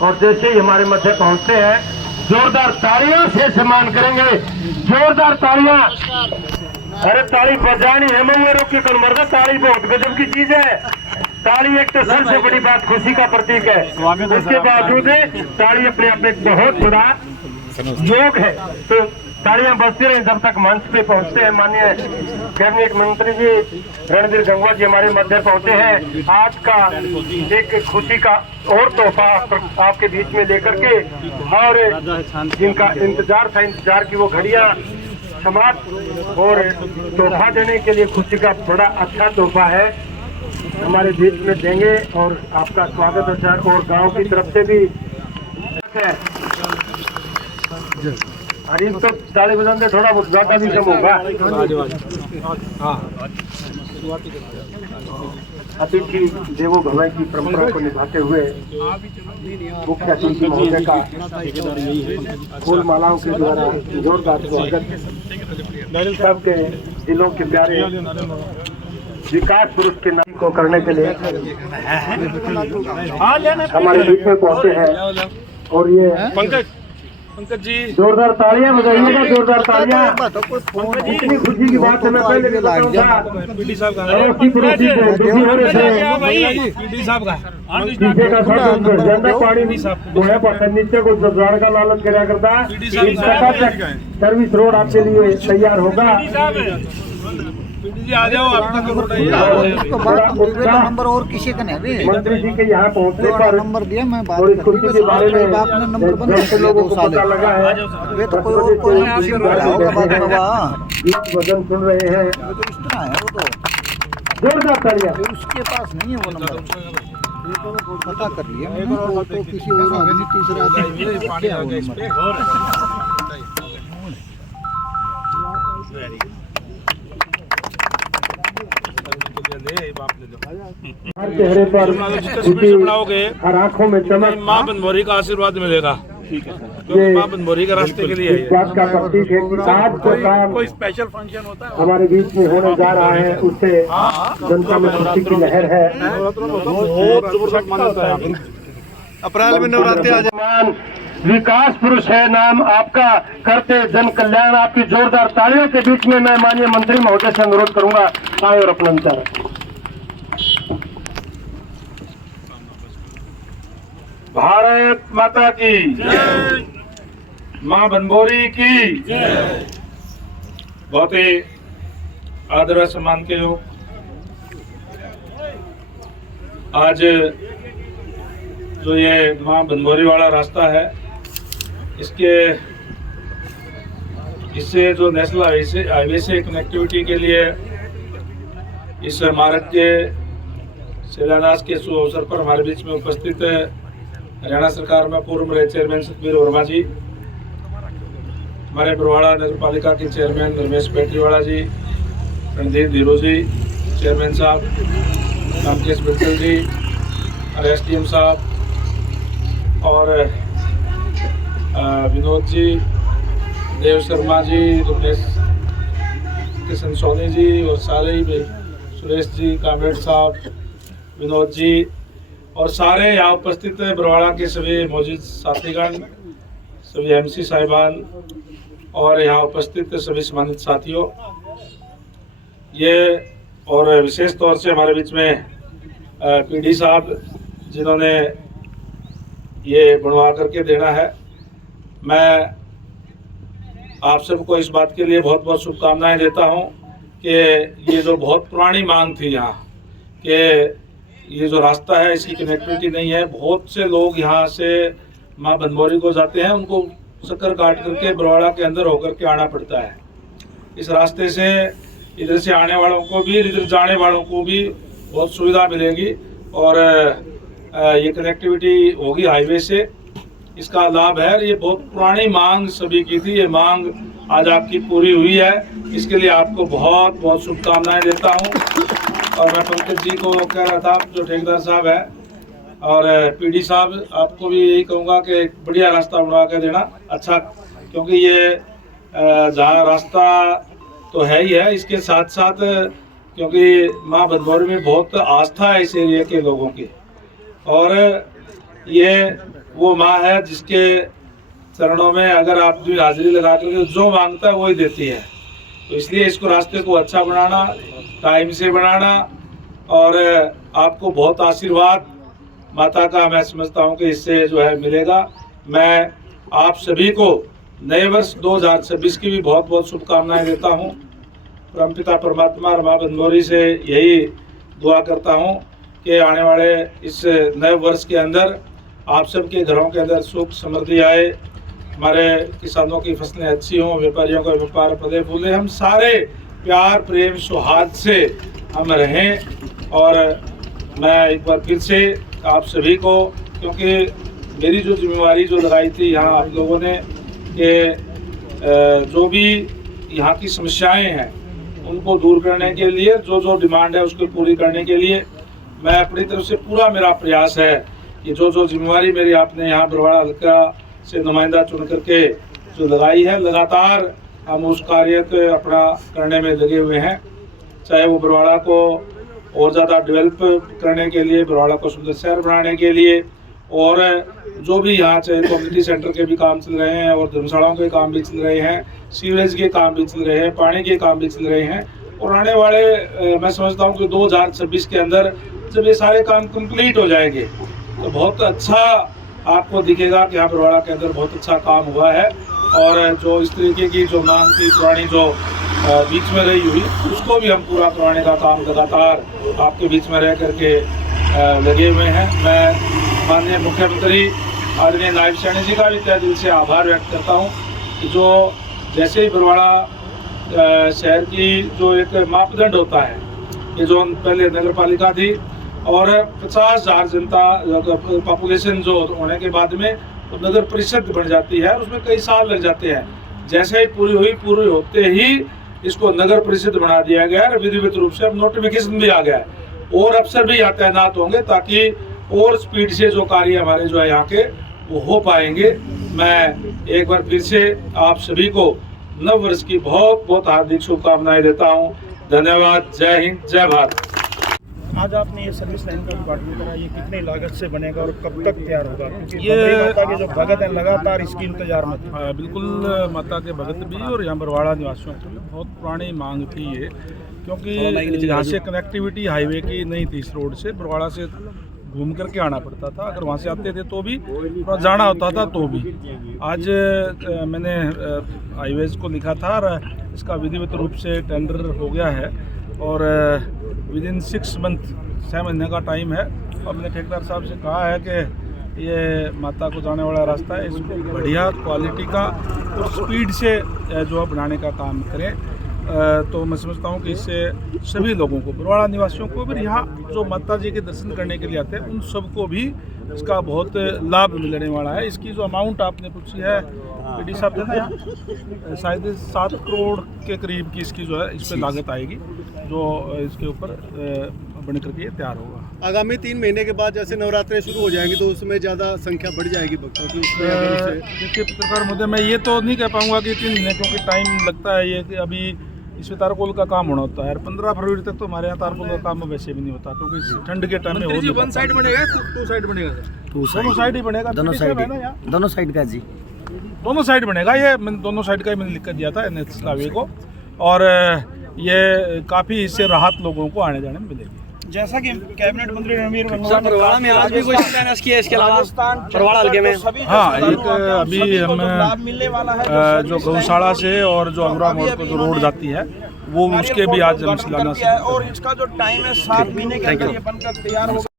और जैसे ही हमारे मध्य पहुंचते हैं जोरदार तालियों से सम्मान करेंगे। जोरदार तालियां। अरे ताली बजानी है मंगेरों की कलमर्दा, ताली बहुत गजब की चीज है। ताली एक तो सबसे बड़ी बात खुशी का प्रतीक है, उसके बावजूद ताली अपने आप में बहुत बड़ा योग है। तो तालियां बजती रहे जब तक मंच पे पहुंचते हैं। माननीय कैबिनेट मंत्री जी रणधीर गंगवा जी हमारे मध्य पहुंचे हैं। आज का एक खुशी का और तोहफा आपके बीच में लेकर के, और जिनका इंतजार था, इंतजार की वो घड़ियां समाप्त और तोहफा देने के लिए खुशी का बड़ा अच्छा तोहफा है हमारे बीच में देंगे। और आपका स्वागत है सर, और गांव की तरफ से भी है। अरे तो ताली बजाने थोड़ा बहुत ज्यादा भी कम होगा। अतिथि देवो भव की परंपरा को निभाते हुए मुख्य अतिथि महोदय का फूल मालाओं के द्वारा जोरदार स्वागत सबके दिलों के प्यारे विकास पुरुष के नाम को करने के लिए हमारे बीच में पहुंचे हैं। और ये पंकज जी जोरदार तालियां बजाइएगा, जोरदार तालियां। इतनी खुशी की बात है, मैं पहले भी बताऊंगा। पीडी साहब का पीछे का झंडा पानी गोया पर नीचे को जोरदार का लालच कराया करता। सर्विस रोड आपके लिए तैयार होगा। पीडी जी आ जाओ, आपका नंबर और किसी का नहीं। मंत्री जी के यहाँ पहुँचने पर नंबर दिया, मैं बात और इस कुर्सी के बारे में आपने नंबर बंद जैसे लोगों को पता लगा है, वे तो कोई और कोई वजन सुन रहे हैं। तो इस तरह है, वो तो जोरदार तालियां। उसके पास नहीं है वो नंबर, पता कर लिया मैंने, तो किसी और आदमी तीसरा आदमी हर चेहरे पर हर आंखों में चमक, माँ बनभोरी का आशीर्वाद मिलेगा। ये माँ बनभोरी का रास्ते के लिए इस बात का प्रतीक है कि आज जो काम कोई स्पेशल फंक्शन होता है हमारे बीच में होने जा रहा है, उससे जनता में खुशी की लहर है। अप्रैल में नवरात्रि आ जाए। विकास पुरुष है नाम आपका, करते जन कल्याण। आपकी जोरदार तालियों के बीच में मैं माननीय मंत्री महोदय से अनुरोध करूंगा, आए और अपना विचार। भारत माता की जय, माँ बनभोरी की जय। बहुत ही आदर सम्मान के हो। आज जो ये माँ बनभोरी वाला रास्ता है, इससे जो नेशनल हाईवे से कनेक्टिविटी के लिए इस मार्ग के शिलान्यास के शुभ अवसर पर हमारे बीच में उपस्थित है हरियाणा सरकार में पूर्व रहे चेयरमैन सतबीर वर्मा जी, हमारे बरवाड़ा नगर पालिका के चेयरमैन रमेश पेटरीवाला जी, रणधीर धीरू जी चेयरमैन साहब, रामकेश बिट्टल जी और SDM साहब, और विनोद जी, देव शर्मा जी, रुपेश किशन सोनी जी, और सारे ही सुरेश जी, कामरेड साहब, विनोद जी, और सारे यहाँ उपस्थित बरवाड़ा के सभी मौजूद साथीगण, सभी MC साहिबान और यहाँ उपस्थित सभी सम्मानित साथियों, ये और विशेष तौर से हमारे बीच में PD साहब जिन्होंने ये बनवा करके देना है। मैं आप सबको इस बात के लिए बहुत बहुत शुभकामनाएं देता हूं कि ये जो बहुत पुरानी मांग थी यहाँ कि ये जो रास्ता है इसकी कनेक्टिविटी नहीं है। बहुत से लोग यहाँ से माँ बनभोरी को जाते हैं, उनको चक्कर काट करके बरवाड़ा के अंदर होकर के आना पड़ता है। इस रास्ते से इधर से आने वालों को भी, इधर जाने वालों को भी बहुत सुविधा मिलेगी और ये कनेक्टिविटी होगी हाईवे से, इसका लाभ है। ये बहुत पुरानी मांग सभी की थी, ये मांग आज आपकी पूरी हुई है, इसके लिए आपको बहुत बहुत शुभकामनाएं देता हूं। और मैं पंकज जी को कह रहा था, जो ठेकेदार साहब है, और PD साहब, आपको भी यही कहूँगा कि एक बढ़िया रास्ता बनवा के देना अच्छा, क्योंकि ये जहाँ रास्ता तो है ही है, इसके साथ साथ क्योंकि माँ बनभोरी में बहुत आस्था है इस एरिया के लोगों की, और ये वो माँ है जिसके चरणों में अगर आप भी हाजिरी लगा करके जो मांगता है वही देती है। तो इसलिए इसको रास्ते को अच्छा बनाना, टाइम से बनाना, और आपको बहुत आशीर्वाद माता का मैं समझता हूँ कि इससे जो है मिलेगा। मैं आप सभी को नए वर्ष 2026 की भी बहुत बहुत शुभकामनाएं देता हूँ। परमपिता परमात्मा रमा बंदोरी से यही दुआ करता हूँ कि आने वाले इस नए वर्ष के अंदर आप सबके घरों के अंदर सुख समृद्धि आए, हमारे किसानों की फसलें अच्छी हों, व्यापारियों का व्यापार फले फूले, हम सारे प्यार प्रेम सौहार्द से हम रहें। और मैं एक बार फिर से आप सभी को, क्योंकि मेरी जो जिम्मेवारी जो लगाई थी यहाँ आप लोगों ने कि जो भी यहाँ की समस्याएं हैं उनको दूर करने के लिए, जो डिमांड है उसको पूरी करने के लिए मैं अपनी तरफ से पूरा मेरा प्रयास है कि जो जिम्मेवारी मेरी आपने यहाँ बरवाड़ा हल्का से नुमाइंदा चुन करके जो लगाई है, लगातार हम उस कार्य को अपना करने में लगे हुए हैं। चाहे वो बरवाड़ा को और ज़्यादा डेवलप करने के लिए, बरवाड़ा को सुंदर शहर बनाने के लिए, और जो भी यहाँ चाहे कम्युनिटी सेंटर के भी काम चल रहे हैं और धर्मशालाओं के काम भी चल रहे हैं, सीवरेज के काम भी चल रहे हैं, पानी के काम भी चल रहे हैं। और आने वाले मैं समझता हूँ कि 2026 के अंदर जब ये सारे काम कंप्लीट हो जाएंगे तो बहुत अच्छा आपको दिखेगा कि यहाँ बरवाड़ा के अंदर बहुत अच्छा काम हुआ है। और जो इस तरीके की जो मांग थी पुरानी जो बीच में रही हुई, उसको भी हम पूरा करवाने का काम लगातार आपके बीच में रह करके लगे हुए हैं। मैं माननीय मुख्यमंत्री आदरणीय नायब सैनी जी का भी तहे दिल से आभार व्यक्त करता हूँ कि जो जैसे ही बरवाड़ा शहर की जो एक मापदंड होता है कि जो पहले नगर पालिका थी और 50,000 जनता पॉपुलेशन जो होने के बाद में तो नगर परिषद बन जाती है, उसमें कई साल लग जाते हैं। जैसे ही पूरी होते ही इसको नगर परिषद बना दिया गया है, विधिवत रूप से अब नोटिफिकेशन भी आ गया है और अफसर भी यहाँ तैनात होंगे ताकि और स्पीड से जो कार्य हमारे जो है यहाँ के वो हो पाएंगे। मैं एक बार फिर से आप सभी को नव वर्ष की बहुत बहुत हार्दिक शुभकामनाएं देता हूँ। धन्यवाद। जय हिंद, जय भारत। आज आपने ये सर्विस लाइन का उद्घाटन करा, ये कितनी लागत से बनेगा और कब तक तैयार होगा? क्योंकि ये माता के जो भगत हैं लगातार इसकी इंतजार में थे। बिल्कुल, माता के भगत भी और यहाँ बरवाड़ा निवासियों की बहुत पुरानी मांग थी ये, क्योंकि यहाँ से कनेक्टिविटी हाईवे की नहीं थी। इस रोड से बरवाड़ा से घूम करके आना पड़ता था, अगर वहाँ से आते थे तो भी और जाना होता था तो भी। आज मैंने हाईवेज को लिखा था और इसका विधिवत रूप से टेंडर हो गया है और विदिन 6 महीने का टाइम है। और मैंने ठेकेदार साहब से कहा है कि ये माता को जाने वाला रास्ता है, इसको बढ़िया क्वालिटी का और स्पीड से जो बनाने का काम करें। तो मैं समझता हूँ कि इससे सभी लोगों को, बरवाड़ा निवासियों को भी, यहाँ जो माता जी के दर्शन करने के लिए आते हैं उन सबको भी इसका बहुत लाभ मिलने वाला है। इसकी जो अमाउंट आपने पूछी है पीडी साहब देना यहाँ शायद 7 करोड़ के करीब की इसकी जो है इस पर लागत आएगी, जो इसके ऊपर बन करके तैयार होगा। आगामी 3 महीने के बाद जैसे नवरात्रे शुरू हो जाएंगे तो उसमें ज़्यादा संख्या बढ़ जाएगी भक्तों की। देखिए पत्रकार मुद्दे मैं ये तो नहीं कह पाऊँगा कि 3 महीने, क्योंकि टाइम लगता है ये कि अभी इसमें तारकोल का काम होना होता है। 15 फरवरी तक तो हमारे यहाँ तारकोल का काम वैसे भी नहीं होता, क्योंकि ठंड के टाइम में हो नहीं। 1 साइड बनेगा, 2 साइड बनेगा? दोनों साइड ही बनेगा। दोनों साइड का जी, दोनों साइड बनेगा। ये दोनों साइड का ही मैंने लिख कर दिया था NH हाईवे को, और ये काफ़ी इससे राहत लोगों को आने जाने में मिलेगी। जैसा कि कैबिनेट मंत्री रणवीर बरवाड़ा में आज भी कोई शिलान्यास किया है, इसके अलावा बरवाड़ा हल्के में हाँ एक अभी हम मिलने वाला है जो गौशाला से और जो अमरा मोड़ को जो रोड जाती है वो उसके भी आज हम शिलान्यास। और इसका जो टाइम है 7 महीने के अंदर ये बनकर तैयार होगा।